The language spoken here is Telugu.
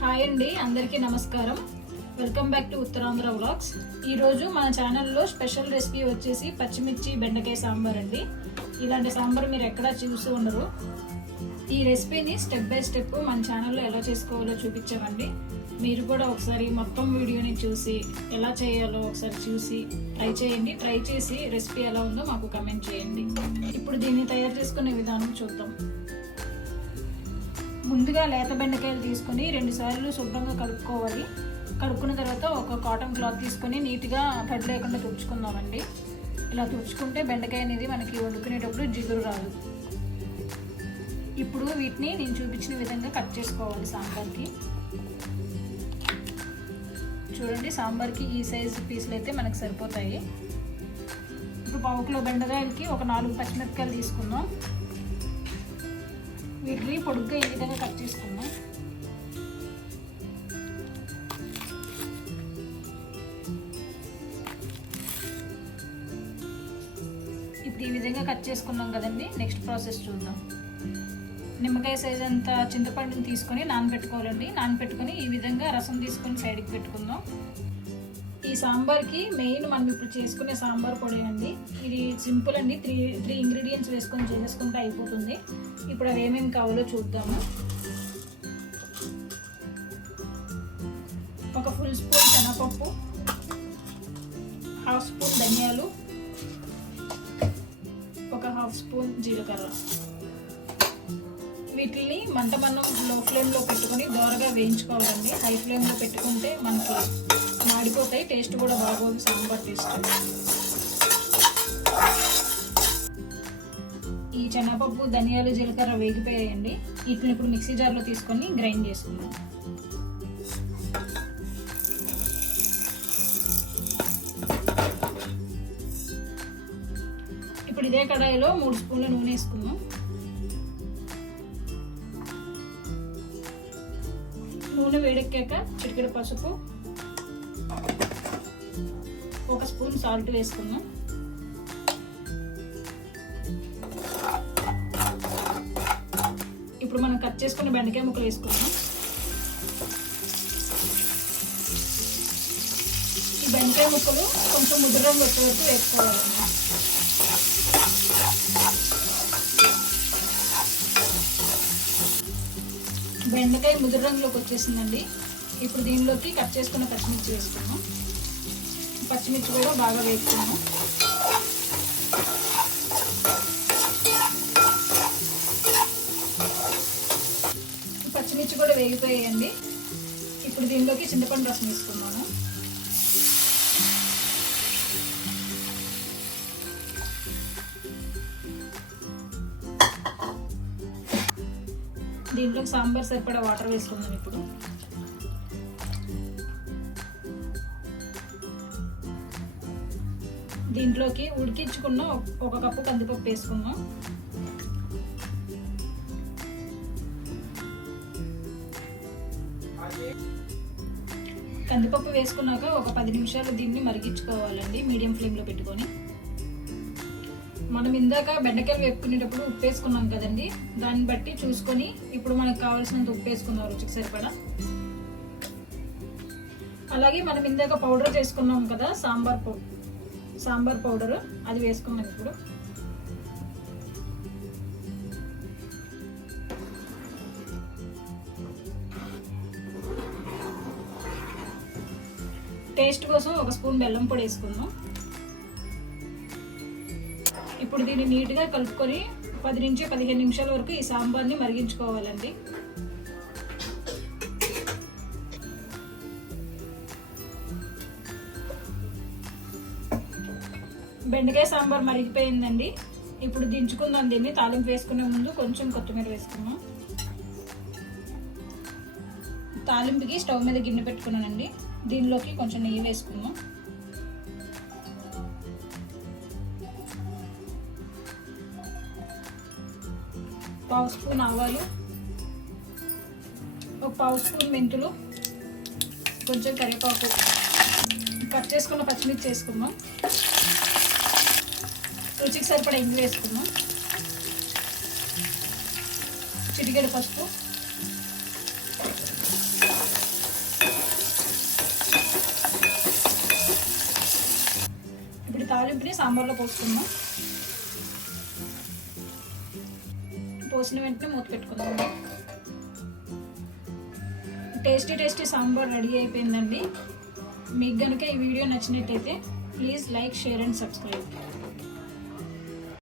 హాయ్ అండి, అందరికీ నమస్కారం. Welcome back to Uttarandhra vlogs. ఈరోజు మన ఛానల్లో స్పెషల్ రెసిపీ వచ్చేసి పచ్చిమిర్చి బెండకాయ సాంబార్ అండి. ఇలాంటి సాంబార్ మీరు ఎక్కడా చూసి ఉండరు. ఈ రెసిపీని స్టెప్ బై స్టెప్ మన ఛానల్లో ఎలా చేసుకోవాలో చూపించామండి. మీరు కూడా ఒకసారి మొత్తం వీడియోని చూసి ఎలా చేయాలో ఒకసారి చూసి ట్రై చేయండి. ట్రై చేసి రెసిపీ ఎలా ఉందో మాకు కమెంట్ చేయండి. ఇప్పుడు దీన్ని తయారు చేసుకునే విధానం చూద్దాం. ముందుగా లేత బెండకాయలు తీసుకొని 2 సార్లు శుభ్రంగా కడుక్కోవాలి. కడుక్కున్న తర్వాత ఒక కాటన్ క్లాత్ తీసుకొని నీట్గా తడి లేకుండా తుడుచుకుందామండి. ఇలా తుడుచుకుంటే బెండకాయ అనేది మనకి వండుకునేటప్పుడు జిగురు రాదు. ఇప్పుడు వీటిని నేను చూపించిన విధంగా కట్ చేసుకోవాలి. సాంబార్కి చూడండి, సాంబార్కి ఈ సైజు పీసులు అయితే మనకు సరిపోతాయి. ఇప్పుడు 1 కిలో బెండకాయలకి ఒక 4 పచ్చిమిరపకాయలు తీసుకుందాం. వీటిని పొడుగ్గా ఈ విధంగా కట్ చేసుకుందాం. ఇప్పుడు ఈ విధంగా కట్ చేసుకున్నాం కదండి. నెక్స్ట్ ప్రాసెస్ చూద్దాం. నిమ్మకాయ సైజ్ అంత చింతపండుని తీసుకొని నానబెట్టుకోవాలండి. నానబెట్టుకొని ఈ విధంగా రసం తీసుకొని సైడ్కి పెట్టుకుందాం. ఈ సాంబార్కి మెయిన్ మనం ఇప్పుడు చేసుకునే సాంబార్ పొడి అండి. ఇది సింపుల్ అండి. త్రీ ఇంగ్రీడియంట్స్ వేసుకొని చేసేసుకుంటే అయిపోతుంది. ఇప్పుడు అవి ఏమేమి కావాలో చూద్దాము. ఒక ఫుల్ స్పూన్ శనగపప్పు, 1/2 స్పూన్ ధనియాలు, ఒక 1/2 స్పూన్ జీలకర్ర. వీటిని మంట మనం లో ఫ్లేమ్లో పెట్టుకొని దోరగా వేయించుకోవాలండి. హై ఫ్లేమ్లో పెట్టుకుంటే మనకి మాడిపోతాయి, టేస్ట్ కూడా బాగోదు సాంబార్ టేస్ట్. ఈ శనగపప్పు, ధనియాలు, జీలకర్ర వేగిపోయాయండి. వీటిని ఇప్పుడు మిక్సీ జార్లో తీసుకొని గ్రైండ్ చేసుకుందాం. ఇప్పుడు ఇదే కడాయిలో 3 స్పూన్ల నూనె వేసుకుందాం. నూనె వేడెక్కాక చిటికెడు పసుపు, 1 స్పూన్ సాల్ట్ వేసుకుందాం. ఇప్పుడు మనం కట్ చేసుకున్న బెండకాయ ముక్కలు వేసుకుందాం. ఈ బెండకాయ ముక్కలు కొంచెం ముద్ర రంగు వచ్చే వరకు వేసుకోవాలండి. బెండకాయ ముద్ర రంగులోకి వచ్చేసిందండి. ఇప్పుడు దీనిలోకి కట్ చేసుకున్న పచ్చిమిర్చి వేసుకున్నాం. పచ్చిమిర్చి కూడా బాగా వేసుకున్నాం. పచ్చిమిర్చి కూడా వేగిపోయాయండి. ఇప్పుడు దీనిలోకి చింతపండు రసం వేసుకున్నాను. దీంట్లోకి సాంబార్ సరిపడా వాటర్ వేసుకుందాం. ఇప్పుడు దీంట్లోకి ఉడికించుకున్న 1 కప్పు కందిపప్పు వేసుకుందాం. కందిపప్పు వేసుకున్నాక ఒక 10 నిమిషాలు దీన్ని మరిగించుకోవాలండి, మీడియం ఫ్లేమ్లో పెట్టుకొని. మనం ఇందాక బెండకాయలు వేపుకునేటప్పుడు ఉప్పు వేసుకున్నాం కదండి, దాన్ని బట్టి చూసుకొని ఇప్పుడు మనకు కావాల్సినంత ఉప్పు వేసుకుందాం రుచికి సరిపడా. అలాగే మనం ఇందాక పౌడర్ చేసుకున్నాం కదా, సాంబార్ పౌడర్, అది వేసుకున్నాం. ఇప్పుడు టేస్ట్ కోసం 1 స్పూన్ బెల్లం పొడి వేసుకుందాం. ఇప్పుడు దీన్ని నీట్గా కలుపుకొని 10 నుంచి 15 నిమిషాల వరకు ఈ సాంబార్ని మరిగించుకోవాలండి. బెండకాయ సాంబార్ మరిగిపోయిందండి. ఇప్పుడు దించుకుందాం. దీన్ని తాలింపు వేసుకునే ముందు కొంచెం కొత్తిమీర వేసుకున్నాం. తాలింపుకి స్టవ్ మీద గిన్నె పెట్టుకున్నానండి. దీనిలోకి కొంచెం నెయ్యి వేసుకున్నాం. పావు స్పూన్ ఆవాలు, 1/2 స్పూన్ మెంతులు, కొంచెం కరివేపాకు, కట్ చేసుకున్న పచ్చిమిర్చి వేసుకున్నాం. రుచికి సరిపడా ఇంగు వేసుకున్నాం. చిటికెడు పసుపు, తాలింపుని సాంబార్లో పోసుకుందాం. పోసిన వెంటనే మూత పెట్టుకుందాం. టేస్టీ సాంబార్ రెడీ అయిపోయిందండి. మీకు కనుక ఈ వీడియో నచ్చినట్టయితే please like, share and subscribe.